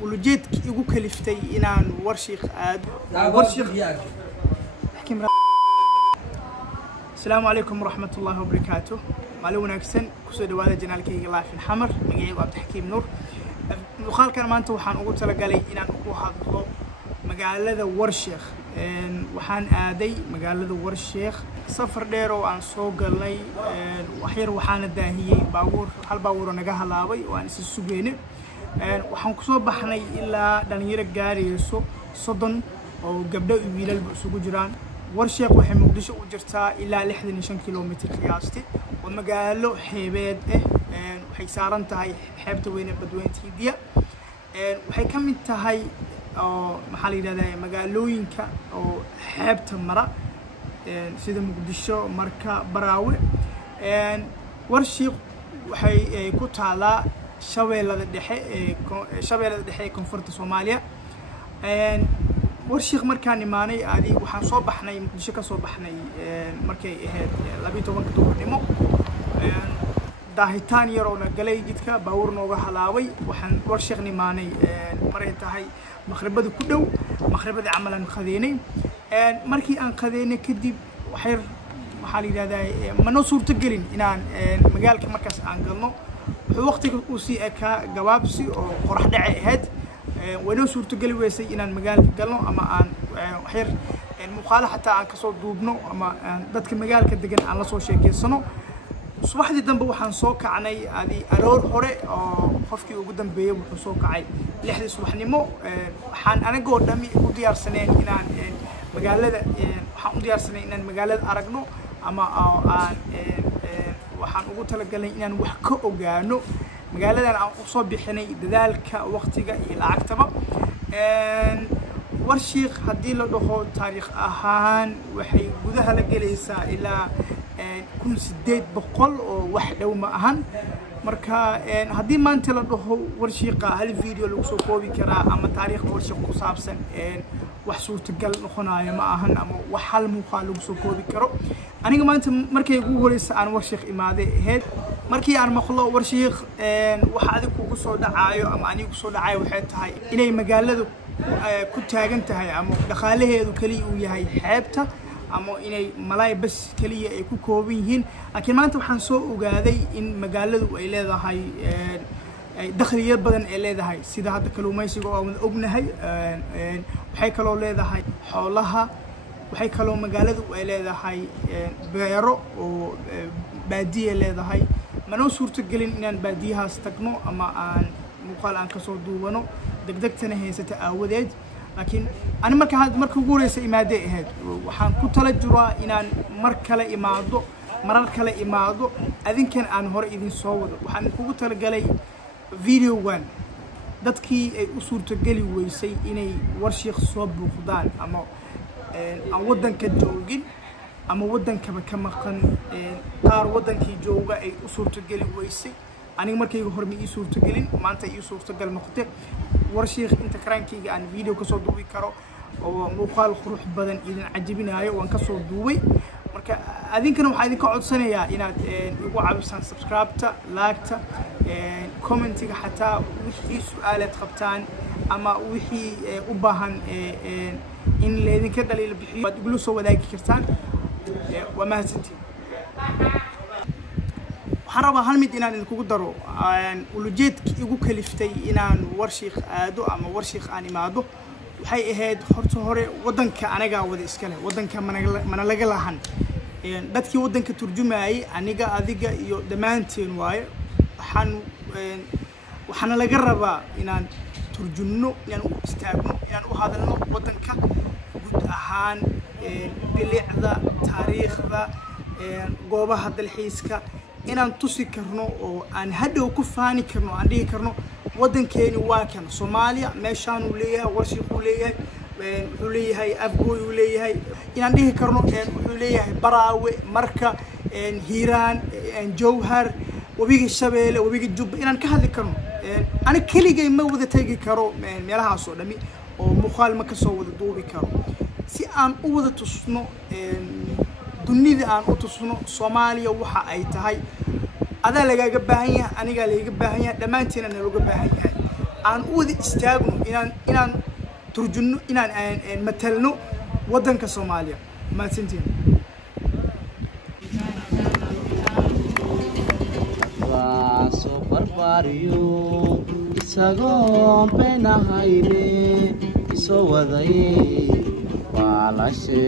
ulujeedkii igu kaliftay inaan warshiiq aado السلام عليكم ورحمة الله وبركاته. معلومة أحسن كسر دوالة جنال كي الله في الحمر مجيء وعبد الحكيم نور. وخال كان ما أنت وحن أقول تلا قالي إن أنا أقول هذا مجال هذا ورشيخ وحن آدي مجال هذا ورشيخ سفر ديرو عن سوق اللي وحير وحن الداهية باور هل باور نجاها لاوي وأنا السجينة وحن كسر بحني إلا دنير الجاري صدن أو قبل يبيل السوق جيران. warshiiq waxay muqdisho u jirtaa ilaa 65 kilomitir qiyaastii oo magaalo xeebeed waxay saaran tahay xeebta weyn ee badweynta Hindiya waxay ka mid tahay oo maxaa la yiraahdaa magaalooyinka oo xeebta mara sida muqdisho marka baraawe warshiiq waxay ku taalaa shabeellada dhexe ee koonfurta Soomaaliya warshiiq markaan imaanay aadi waxaan soo baxnay muqdisho ka soo baxnay markay ahayd 12 duhurnimo daahitaan yar oo galay jidka baawur nooga halaaway waxaan warshiiq imaanay maray tahay maqribada ku dhow maqribada amalan qadeynay markii aan qadeynay kadib waxay waxa la yiraahdaa ma noo suurto gelin inaan magaalka markaas aan galno wuxuu waqtiga uu sii eka gabaabsi oo qorax dhace ahayd وأنا صورت قلبي ويسي إن المجال قالنا أما أن حير المقالة حتى عن كسر دوبنا أما ذاتك المجال كدقن على صوت شيء كيسنو صباح دي دم بوحن صوك عني هذه أرور هوري خفكي وجودن بيه وحصوك عي لحد صباح نمو حن أنا قدامي وديار سنين إن مجال هذا حن وديار سنين إن المجال هذا أرجنو أما أن وحن وجود تلقى إن وحكو وجانو مقالة أنا أصاب بحني ذلك وقتها إلى عكتبة warshiiq haddii la dhaho taariikh ahaan waxay gudaha la galaysaa ilaa 1800 oo wax dhow ma ahan marka haddii maanta la dhaho warshiiqa hal video lagu soo koobi karaa ama taariikhda warshiiq ku saabsan wax suurtagal noqonayo ma ahan ama wax hal muuqaal lagu soo koobi karo aniga maanta markay ugu horeysa aan warshiiq imaaday ahayd markii aan maqlo warshiiq waxa adigu kugu soo dhacaayo ama anigu soo dhacayo waxay tahay inay magaalada ku taagan tahay ama dhaqaalaheedu kaliya uu yahay xeebta ama inay malaay bas kaliya ay ku kooban yihiin laakiin maanta waxaan soo ogaaday in magaaladu ay leedahay dakhliyo badan ay leedahay sida hadda kalluumaysiga oo aan ognahay waxay kaloo leedahay xoolaha waxay kaloo magaaladu ay leedahay beero oo baadiye leedahay manoo suurto gelin inaan baadiyahaas tagno ama aan muuqaal aan ka soo duubano degdegtana haysata aawadeed laakiin ani marka ugu horeysa imaadey ahayd waxaan ku tala jiraa inaan marar kale imaado adinkan aan hore idin soo wado waxaan kugu tala galay videogan dadkii ay u suurto gali weysay inay warshiiq soo buuqdaan ama aan wadanka joogin ama wadankaba ka maqan qaar wadankii jooga ay u suurto gali weysay aniga markayga hore ma ii suurto gelin maanta ii suurto gal noqotay warshiiq inta karaankayga aan video ka soo duubi karo oo muuqaal qurux badan idin cajabinayo waan ka soo duubay marka adinkana waxaan idinka codsanayaa inaad igu caabisaan subscribe-ta like-ta commentiga xataa wixii su'aalaad qabtaan ama wixii u baahan in leedinka dhaliil bixiyo waad igula soo wadaagi kartaan waa mahadsantiin waxaan rabaa hal mid inaan idinku daro ulujeedkii igu kaliftay inaan warshiiq aado ama warshiiq aan imaado waxay ahayd horta hore wadanka anaga wada iska leh wadanka mana laga lahan dadkii wadanka turjumayay aniga adiga iyo dhamaanteen waaye waxaan laga rabaa inaan turjumno inaan u istaagno inaan u hadalno wadanka guud ahaan bilicda taariikhda goobaha dalxiiska inaan tusi karno oo aan hadhow ku faani karno aan dhihi karno wadankeeni waa kan Soomaaliya meeshaan uu leeyahay warshiiq uu leeyahay wuxuu leeyahay afgooy uu leeyahay inaan dhihi karno wuxuu leeyahay baraawe marka hiiraan jowhar wabiga shabeelle wabiga jubba inaan ka hadli karno ani keligay ma wada tagi karo meelahaas oo dhami oo muuqaal ma ka soo wada duubi karo si aan u wada tusno dunida aan u tusno Soomaaliya waxa ay tahay adaa lagaaga baahan yahay aniga lagaaga baahan yahay dhamaanteena looga baahan yahay aan u wada istaagno inaan turjunno inaan matalno waddanka Soomaaliya mahadsantiin soo barbariyo isagoo beenahayde isoo waday waalashe